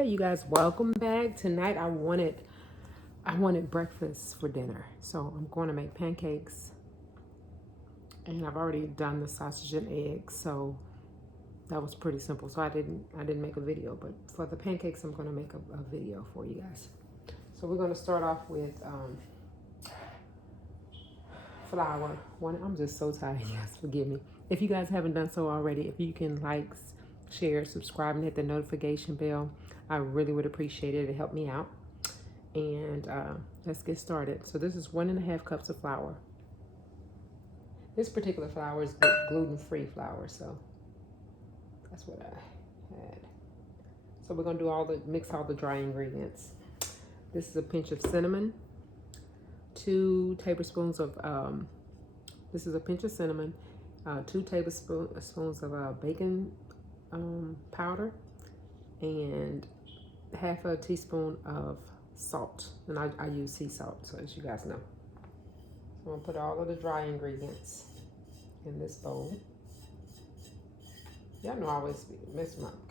Okay, you guys, welcome back. Tonight I wanted breakfast for dinner. So I'm going to make pancakes. And I've already done the sausage and eggs, so that was pretty simple. So I didn't make a video, but for the pancakes I'm going to make a video for you guys. So we're going to start off with flour. I'm just so tired, you guys, forgive me. If you guys haven't done so already, if you can like, share, subscribe, and hit the notification bell, I really would appreciate it. It helped me out. And let's get started. So this is 1.5 cups of flour. This particular flour is gluten-free flour, so that's what I had. So we're gonna mix all the dry ingredients. This is a pinch of cinnamon, 2 tablespoons of this is a pinch of cinnamon, 2 tablespoons of baking powder, and half a teaspoon of salt. And I use sea salt, so as you guys know. So I'm gonna put all of the dry ingredients in this bowl. Y'all know I always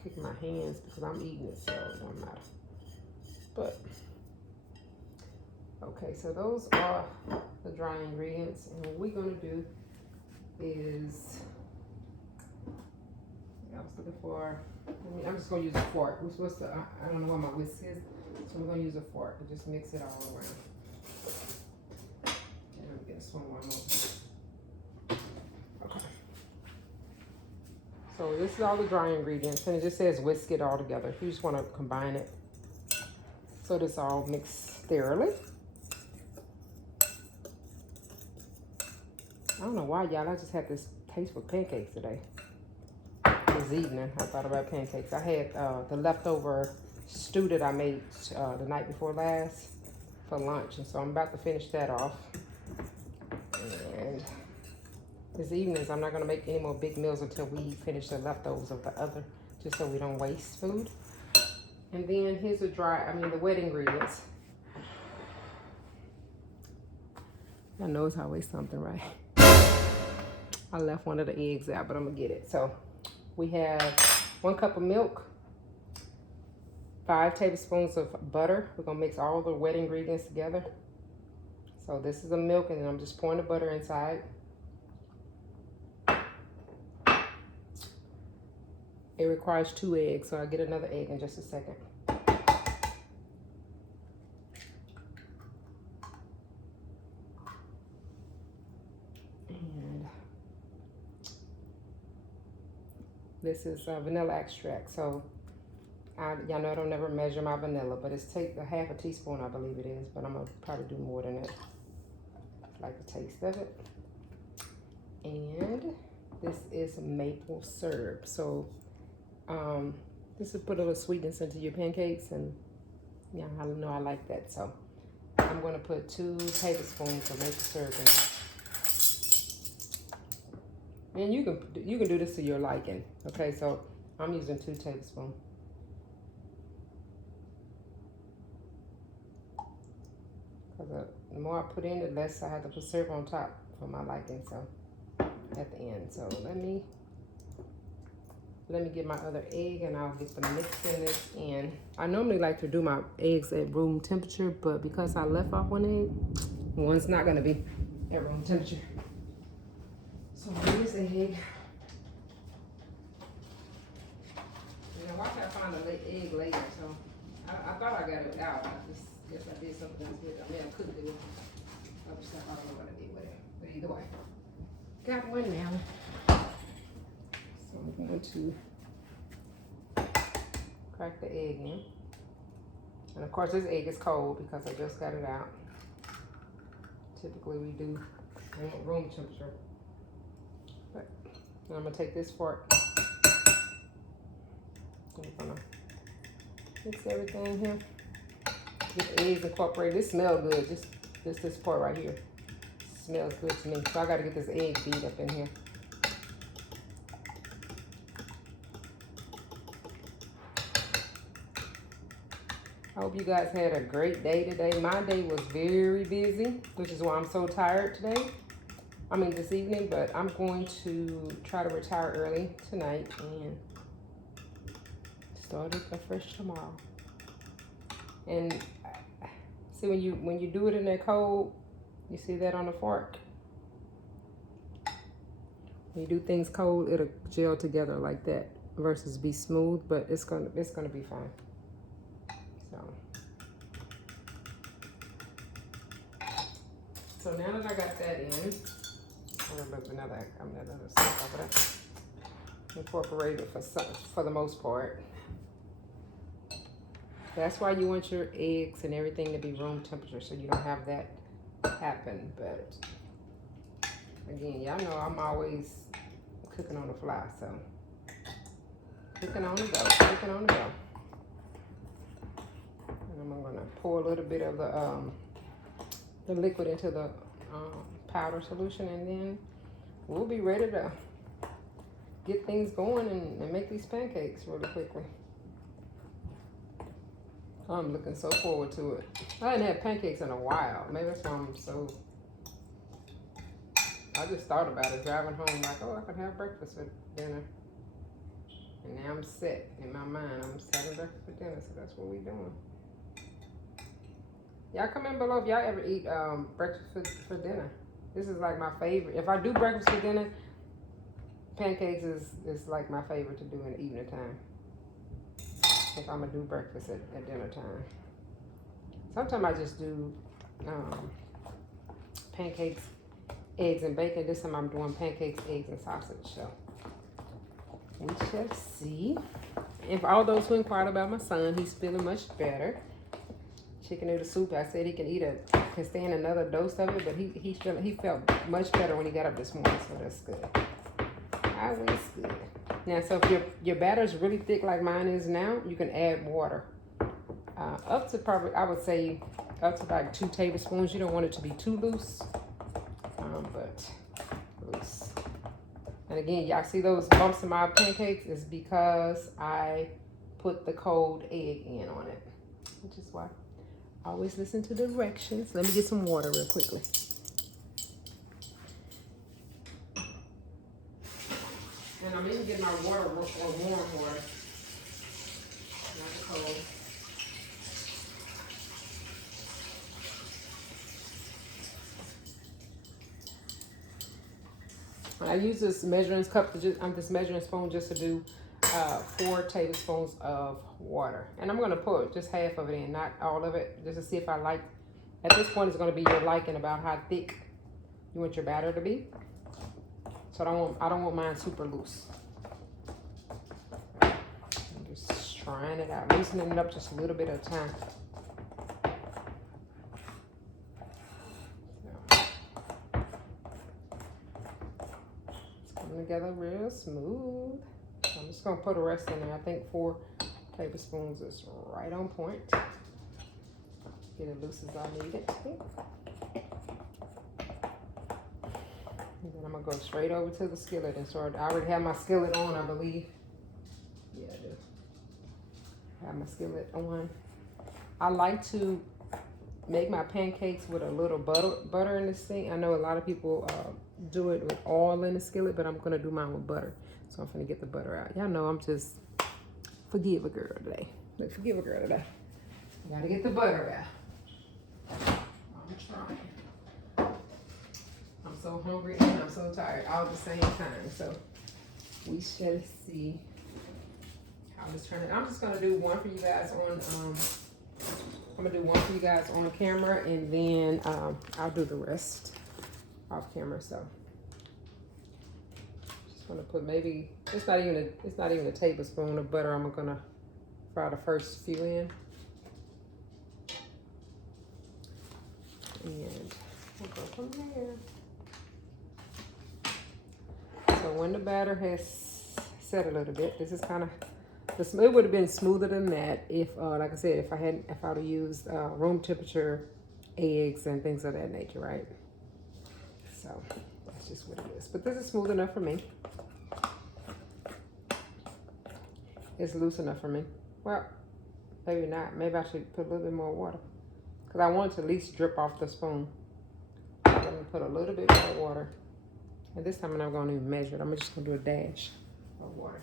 kicking my hands because I'm eating it, so it don't matter. But okay, so those are the dry ingredients, and what we're gonna do is, I was looking for, I'm just gonna use a fork. We're supposed to, I don't know where my whisk is, so we're gonna use a fork and just mix it all around. And I'm getting some more. Okay. So this is all the dry ingredients, and it just says whisk it all together. You just want to combine it so this all mixed thoroughly. I don't know why, y'all. I just had this taste for pancakes today. This evening, I thought about pancakes. I had the leftover stew that I made the night before last for lunch, and so I'm about to finish that off. And this evenings, I'm not gonna make any more big meals until we finish the leftovers of the other, just so we don't waste food. And then here's the wet ingredients. I know it's always something, right? I left one of the eggs out, but I'm gonna get it. So we have 1 cup of milk, 5 tablespoons of butter. We're gonna mix all the wet ingredients together. So this is the milk, and then I'm just pouring the butter inside. It requires 2 eggs, so I'll get another egg in just a second. And this is vanilla extract. So y'all know I don't never measure my vanilla, but it's take a half a teaspoon, I believe it is, but I'm gonna probably do more than that. I like the taste of it. And this is maple syrup. So this will put a little sweetness into your pancakes, and yeah, I know I like that. So I'm gonna put 2 tablespoons of maple syrup in. And you can do this to your liking. Okay, so I'm using 2 tablespoons. Because the more I put in, the less I have to put syrup on top for my liking. So at the end, so let me get my other egg, and I'll get the mixing this in. I normally like to do my eggs at room temperature, but because I left off 1 egg, one's not gonna be at room temperature. So here's the egg. And watch I find an egg later. So I thought I got it out. I just guess I did something else with it. I mean, I could do other stuff. I don't know what I did with it. But either way, got one now. So I'm going to crack the egg in. And of course this egg is cold because I just got it out. Typically we do room temperature. But I'm gonna take this fork. I'm gonna mix everything here. Get the eggs incorporated. This smells good. Just this part right here smells good to me. So I gotta get this egg beat up in here. I hope you guys had a great day today. My day was very busy, which is why I'm so tired today. This evening, but I'm going to try to retire early tonight and start it afresh tomorrow. And see, when you do it in that cold, you see that on the fork? When you do things cold, it'll gel together like that versus be smooth, but it's gonna be fine. So now that I got that in, I'm gonna move another stuff over there. Incorporate it for the most part. That's why you want your eggs and everything to be room temperature, so you don't have that happen. But again, y'all know I'm always cooking on the fly, so cooking on the go, cooking on the go. And I'm gonna pour a little bit of the liquid into the powder solution, and then we'll be ready to get things going and make these pancakes really quickly. I'm looking so forward to it. I hadn't had pancakes in a while. Maybe that's why I'm so... I just thought about it driving home, like, oh, I can have breakfast for dinner. And now I'm set in my mind. I'm having breakfast for dinner, so that's what we're doing. Y'all comment below if y'all ever eat breakfast for dinner. This is like my favorite. If I do breakfast for dinner, pancakes is like my favorite to do in the evening time. If I'm gonna do breakfast at dinner time. Sometimes I just do pancakes, eggs, and bacon. This time I'm doing pancakes, eggs, and sausage. So we shall see. And for all those who inquired about my son, he's feeling much better. Chicken noodle soup, I said he can stand another dose of it, but he felt much better when he got up this morning, so that's good. Always good. Now, so if your batter is really thick like mine is now, you can add water. Up to probably, I would say, up to like 2 tablespoons. You don't want it to be too loose, but loose. And again, y'all see those bumps in my pancakes is because I put the cold egg in on it, which is why I always listen to directions. Let me get some water real quickly. And I'm even getting my water or warm water, not the cold. I use this measuring cup, this measuring spoon just to do 4 tablespoons of water. And I'm going to put just half of it in, not all of it, just to see if I like. At this point, it's going to be your liking about how thick you want your batter to be. So I don't want mine super loose. I'm just trying it out, loosening it up just a little bit at a time. It's coming together real smooth. So I'm just gonna put the rest in there. I think 4 tablespoons is right on point. Get it loose as I need it. And then I'm gonna go straight over to the skillet and start. I already have my skillet on, I believe. Yeah, I do. I have my skillet on. I like to make my pancakes with a little butter in this thing. I know a lot of people do it with oil in the skillet, but I'm gonna do mine with butter. So I'm gonna get the butter out. Y'all know I'm just forgive a girl today. Forgive a girl today. Gotta get the butter out. I'm trying. I'm so hungry and I'm so tired all at the same time. So we shall see. I'm just gonna do one for you guys on I'm gonna do one for you guys on camera, and then I'll do the rest off camera. So just gonna put maybe it's not even a tablespoon of butter. I'm gonna fry the first few in, and we'll go from there. So when the batter has set a little bit, this is kind of, it would have been smoother than that if, like I said, if I would have used room temperature eggs and things of that nature, right? So that's just what it is. But this is smooth enough for me. It's loose enough for me. Well, maybe not. Maybe I should put a little bit more water, because I want it to at least drip off the spoon. I'm going to put a little bit more water. And this time I'm not going to even measure it. I'm just going to do a dash of water.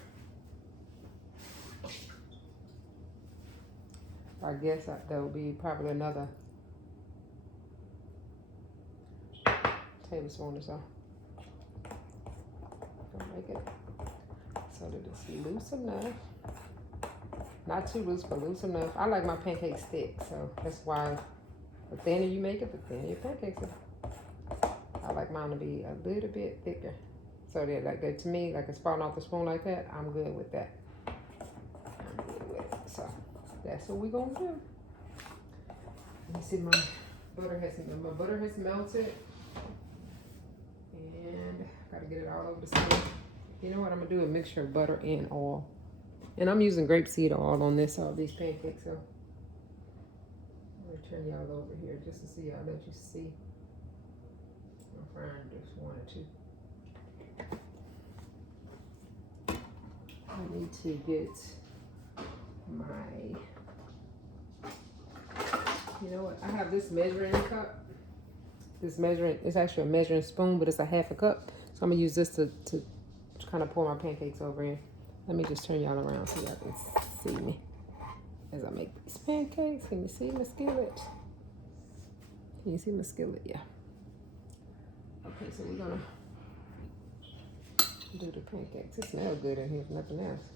I guess that will be probably another tablespoon or so. Gonna make it so that it's loose enough. Not too loose, but loose enough. I like my pancakes thick, so that's why the thinner you make it, the thinner your pancakes are. I like mine to be a little bit thicker. So that, like that to me, like it's falling off the spoon like that, I'm good with that. I'm good with it. So that's what we're gonna do. Let me see, my butter has melted. And gotta get it all over the spoon. You know what I'm gonna do? A mixture of butter and oil. And I'm using grapeseed oil on these pancakes. So I'm gonna turn y'all over here just to see. I'll let you see. I'm frying just one or two. I need to get my, you know what? I have this measuring cup. It's actually a measuring spoon, but it's a half a cup. So I'm gonna use this to kind of pour my pancakes over in. Let me just turn y'all around so y'all can see me as I make these pancakes. Can you see my skillet? Can you see my skillet? Yeah. Okay, so we're gonna do the pancakes. It smells good in here, if nothing else.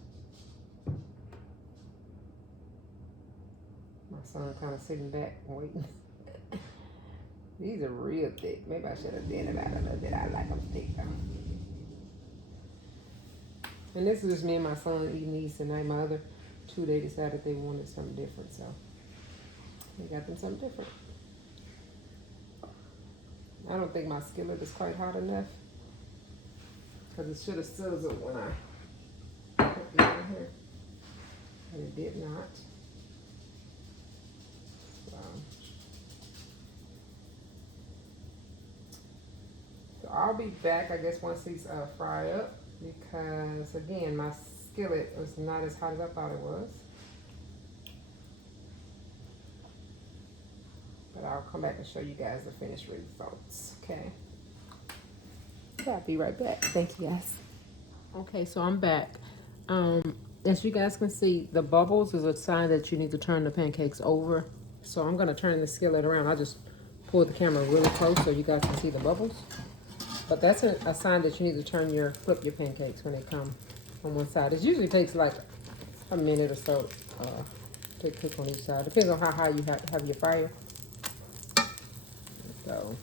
My son kind of sitting back and waiting. These are real thick. Maybe I should have done it out a little bit. I like them thick though. And this is just me and my son eating these tonight. My other two, they decided they wanted something different, so we got them something different. I don't think my skillet is quite hot enough because it should have sizzled when I put it in here, and it did not. So I'll be back, I guess, once these fry up, because again, my skillet was not as hot as I thought it was. But I'll come back and show you guys the finished results, okay? Yeah, I'll be right back. Thank you, guys. Okay, so I'm back. As you guys can see, the bubbles is a sign that you need to turn the pancakes over. So I'm gonna turn the skillet around. I just pulled the camera really close so you guys can see the bubbles. But that's a sign that you need to flip your pancakes when they come on one side. It usually takes like a minute or so to cook on each side. Depends on how high you have your fire. So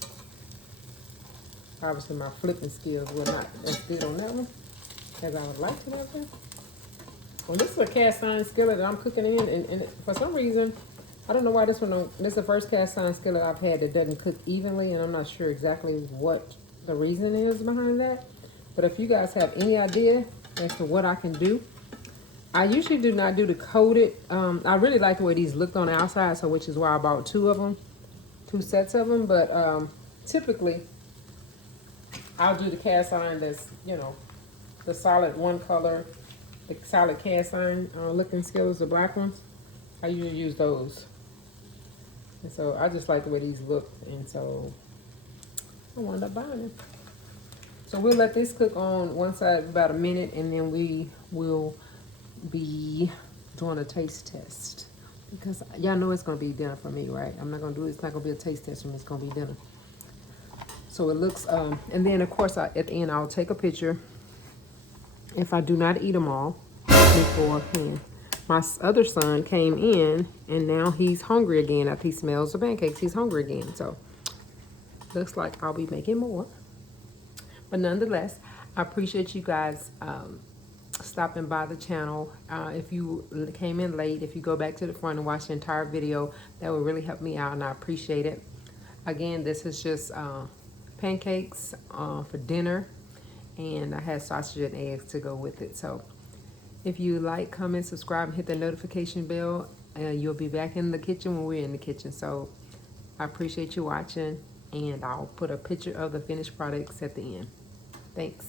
obviously my flipping skills were not as good on that one as I would like to have been. Well, this is a cast iron skillet that I'm cooking in, and for some reason, I don't know why this is the first cast iron skillet I've had that doesn't cook evenly, and I'm not sure exactly what the reason is behind that. But if you guys have any idea as to what I can do, I usually do not do the coated. I really like the way these looked on the outside, so which is why I bought two sets of them. But typically, I'll do the cast iron that's, you know, the solid one color, the solid cast iron looking skillets, the black ones. I usually use those. And so I just like the way these look, and so I wound up buying them. So we'll let this cook on one side about a minute, and then we will be doing a taste test. Because y'all know it's going to be dinner for me, right? I'm not going to do it. It's not going to be a taste test for me. It's going to be dinner. So it looks, and then of course at the end I'll take a picture if I do not eat them all beforehand. My other son came in, and now he's hungry again. After he smells the pancakes, he's hungry again. So looks like I'll be making more. But nonetheless, I appreciate you guys stopping by the channel. If you came in late, if you go back to the front and watch the entire video, that would really help me out, and I appreciate it. Again, this is just pancakes for dinner, and I had sausage and eggs to go with it. So if you like, comment, subscribe, and hit the notification bell, you'll be back in the kitchen when we're in the kitchen. So I appreciate you watching, and I'll put a picture of the finished products at the end. Thanks.